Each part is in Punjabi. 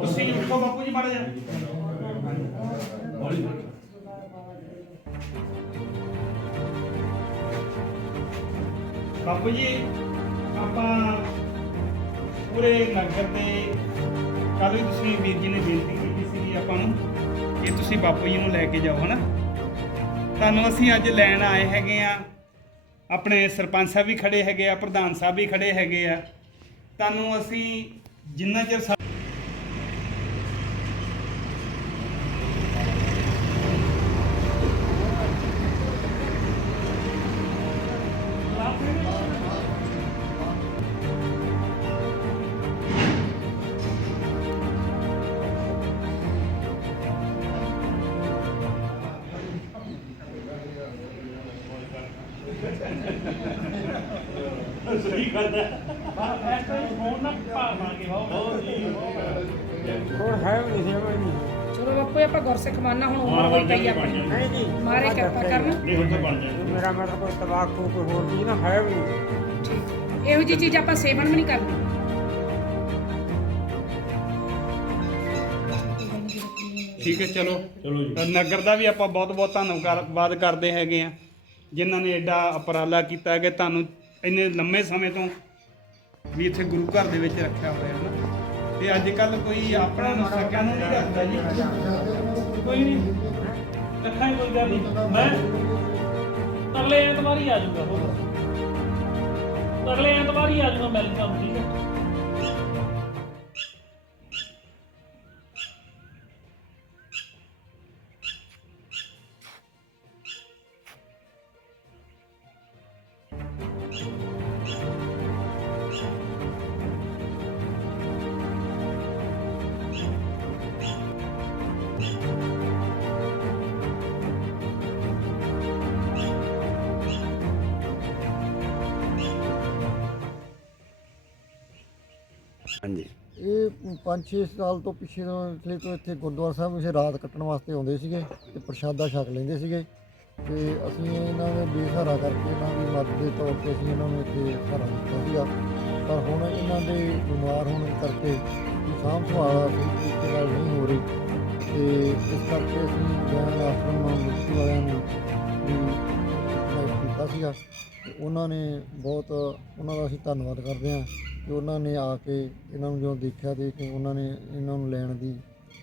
ਤੁਸੀਂ ਉੱਠੋ ਬਾਪੂ ਜੀ ਮਾੜਾ ਜਿਹਾ। ਬਾਪੂ ਜੀ, ਆਪਾਂ ਪੂਰੇ ਨਗਰ 'ਤੇ ਕੱਲ ਵੀ ਤੁਸੀਂ ਵੀਰ ਜੀ ਨੇ ਬੇਨਤੀ ਕੀਤੀ ਸੀ ਆਪਾਂ ਨੂੰ ਕਿ ਤੁਸੀਂ ਬਾਪੂ ਜੀ ਨੂੰ ਲੈ ਕੇ ਜਾਓ, ਹਨਾ? ਤੁਹਾਨੂੰ ਅਸੀਂ ਅੱਜ ਲੈਣ ਆਏ ਹੈਗੇ ਆ। ਆਪਣੇ ਸਰਪੰਚ ਸਾਹਿਬ ਵੀ ਖੜੇ ਹੈਗੇ ਆ, ਪ੍ਰਧਾਨ ਸਾਹਿਬ ਵੀ ਖੜੇ ਹੈਗੇ ਆ। ਤੁਹਾਨੂੰ ਅਸੀਂ ਜਿੰਨਾ ਚਿਰ ਸਹੀ ਗੱਲ ਹੈ। ਇਸ ਤਰ੍ਹਾਂ ਫੋਨ ਨਾ ਭਾਰ ਮਾਰ ਕੇ ਬਹੁਤ ਜੀ ਹੁਣ ਹੈ ਵੀ ਨਹੀਂ ਸੀ ਨਹੀਂ। ਚਲੋ ਬਾਪੂ ਆਪਾਂ ਗੁਰਸਿੱਖ ਮੰਨਣਾ ਹੁਣ ਉਮਰ ਹੋਈ ਪਈ ਆਪਣੀ। ਨਹੀਂ ਜੀ ਮਾਰੇ ਕਿਰਪਾ ਕਰਨ। ਨਹੀਂ ਹੁਣ ਤਾਂ ਬਣ ਜਾਣਾ ਮੇਰਾ ਮਤਲਬ ਕੋਈ ਤਬਾਕੂ ਕੋਈ ਹੋਰ ਚੀਜ਼ ਨਾ ਹੈ ਵੀ ਨਹੀਂ। ਠੀਕ। ਇਹੋ ਜੀ ਚੀਜ਼ ਆਪਾਂ ਸੇਵਨ ਵੀ ਨਹੀਂ ਕਰਨੀ। ਠੀਕ ਹੈ ਚਲੋ। ਚਲੋ ਜੀ। ਨਗਰ ਦਾ ਵੀ ਆਪਾਂ ਬਹੁਤ ਬਹੁਤ ਧੰਨਵਾਦ ਕਰਦੇ ਹੈਗੇ ਆ। ਜਿਨ੍ਹਾਂ ਨੇ ਐਡਾ ਉਪਰਾਲਾ ਕੀਤਾ ਕਿ ਤੁਹਾਨੂੰ ਇੰਨੇ ਲੰਮੇ ਸਮੇਂ ਤੋਂ ਵੀ ਇੱਥੇ ਗੁਰੂ ਘਰ ਦੇ ਵਿੱਚ ਰੱਖਿਆ ਹੋਇਆ ਹੈ। ਤੇ ਅੱਜ ਕੱਲ ਕੋਈ ਆਪਣਾ ਨੂੰ ਸਕਿਆ ਨੂੰ ਨਹੀਂ ਰੱਖਦਾ ਜੀ। ਕੋਈ ਨਹੀਂ। ਰੱਖਾਂ ਕੋਈ ਗੱਲ ਨਹੀਂ। ਮੈਂ ਅਗਲੇ ਐਤਵਾਰ ਹੀ ਆ ਜਾਊਗਾ, ਹੋਰ। ਅਗਲੇ ਐਤਵਾਰ ਹੀ ਆ ਜਾਊਗਾ ਮਿਲ ਤੁਹਾਨੂੰ ਠੀਕ ਹੈ। ਹਾਂਜੀ। ਇਹ 5-6 ਸਾਲ ਤੋਂ ਪਿੱਛੇ ਤੋਂ ਪਿਛਲੇ ਤੋਂ ਇੱਥੇ ਗੁਰਦੁਆਰਾ ਸਾਹਿਬ ਵਿੱਚ ਰਾਤ ਕੱਟਣ ਵਾਸਤੇ ਆਉਂਦੇ ਸੀਗੇ ਤੇ ਪ੍ਰਸ਼ਾਦਾ ਛਕ ਲੈਂਦੇ ਸੀਗੇ। ਤੇ ਅਸੀਂ ਇਹਨਾਂ ਦੇ ਬੇਸਹਾਰਾ ਕਰਕੇ ਇਹਨਾਂ ਦੀ ਮਦਦ ਦੇ ਤੌਰ ਤੇ ਅਸੀਂ ਇਹਨਾਂ ਨੂੰ ਇੱਥੇ ਸਹਾਰਾ ਦਿੱਤਾ ਸੀਗਾ ਪਰ ਹੁਣ ਇਹਨਾਂ ਦੇ ਬਿਮਾਰ ਹੋਣ ਕਰਕੇ ਸਾਂਭ ਸੰਭਾਲ ਸਹੀ ਤਰੀਕੇ ਨਾਲ ਨਹੀਂ ਹੋ ਰਹੀ। ਤੇ ਇਸ ਕਰਕੇ contact ਤੇ ਉਹਨਾਂ ਨੇ ਬਹੁਤ, ਉਹਨਾਂ ਦਾ ਅਸੀਂ ਧੰਨਵਾਦ ਕਰਦੇ ਹਾਂ ਕਿ ਉਹਨਾਂ ਨੇ ਆ ਕੇ ਇਹਨਾਂ ਨੂੰ ਜਦੋਂ ਦੇਖਿਆ ਤੇ ਕਿ ਉਹਨਾਂ ਨੇ ਇਹਨਾਂ ਨੂੰ ਲੈਣ ਦੀ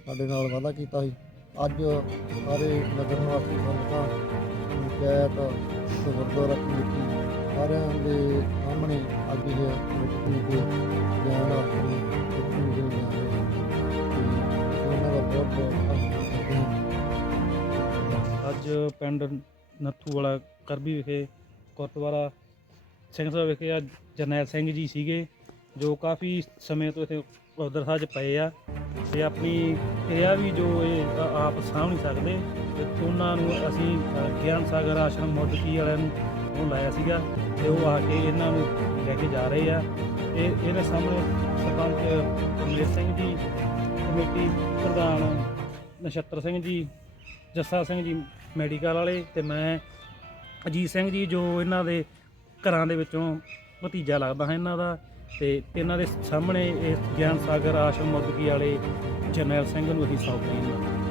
ਸਾਡੇ ਨਾਲ ਵਾਅਦਾ ਕੀਤਾ ਸੀ। ਅੱਜ ਸਾਰੇ ਨਗਰ ਨਿਵਾਸੀ ਸੰਗਤਾਂ, ਪੰਚਾਇਤ, ਗੁਰਦੁਆਰਾ ਕਮੇਟੀ ਸਾਰਿਆਂ ਦੇ ਸਾਹਮਣੇ ਅੱਜ ਇਹ ਮੁਕਤੀ ਦੇ ਗਿਆਨ ਆਸਣ ਮੁਕਤੀ ਦੇ ਜਾ ਉਹਨਾਂ ਦਾ ਬਹੁਤ ਬਹੁਤ ਧੰਨਵਾਦ ਅੱਜ ਪਿੰਡ ਨੱਥੂ ਵਾਲਾ ਕਰਬੀ ਵਿਖੇ ਗੁਰਦੁਆਰਾ ਸਿੰਘ ਸਾਹਿਬ ਵਿਖੇ ਅੱਜ ਜਰਨੈਲ ਸਿੰਘ ਜੀ ਸੀਗੇ, ਜੋ ਕਾਫੀ ਸਮੇਂ ਤੋਂ ਇੱਥੇ ਉਧਰ ਸਾਜ ਪਏ ਆ। ਤੇ ਆਪਣੀ ਇਹ ਆ ਵੀ ਜੋ ਇਹ ਆ- ਆਪ ਸਾਂਭ ਨਹੀਂ ਸਕਦੇ, ਤੇ ਉਹਨਾਂ ਨੂੰ ਅਸੀਂ ਗਿਆਨ ਸਾਗਰ ਆਸ਼ਰਮ ਮੁੱਦਕੀ ਵਾਲਿਆਂ ਨੂੰ ਉਹ ਲਾਇਆ ਸੀਗਾ, ਤੇ ਉਹ ਆ ਕੇ ਇਹਨਾਂ ਨੂੰ ਲੈ ਕੇ ਜਾ ਰਹੇ ਆ। ਇਹ ਇਹਦੇ ਸਾਹਮਣੇ ਸਰਪੰਚ ਕਮਲੇਸ਼ ਸਿੰਘ ਜੀ, ਕਮੇਟੀ ਪ੍ਰਧਾਨ ਨਛੱਤਰ ਸਿੰਘ ਜੀ, ਜੱਸਾ ਸਿੰਘ ਜੀ, ਮੈਡੀਕਲ ਵਾਲੇ ਤੇ ਮੈਂ ਅਜੀਤ ਸਿੰਘ ਜੀ ਜੋ ਇਹਨਾਂ ਦੇ ਘਰਾਂ ਦੇ ਵਿੱਚੋਂ ਭਤੀਜਾ ਲੱਗਦਾ ਹੈ ਇਹਨਾਂ ਦਾ ਤੇ ਇਹਨਾਂ ਦੇ ਸਾਹਮਣੇ ਇਹ ਗਿਆਨ ਸਾਗਰ ਆਸ਼ਰਮ ਮੁੱਦਕੀ ਵਾਲੇ ਜਰਨੈਲ ਸਿੰਘ ਨੂੰ ਅਸੀਂ ਸੌਂਪਦੇ ਹਾਂ।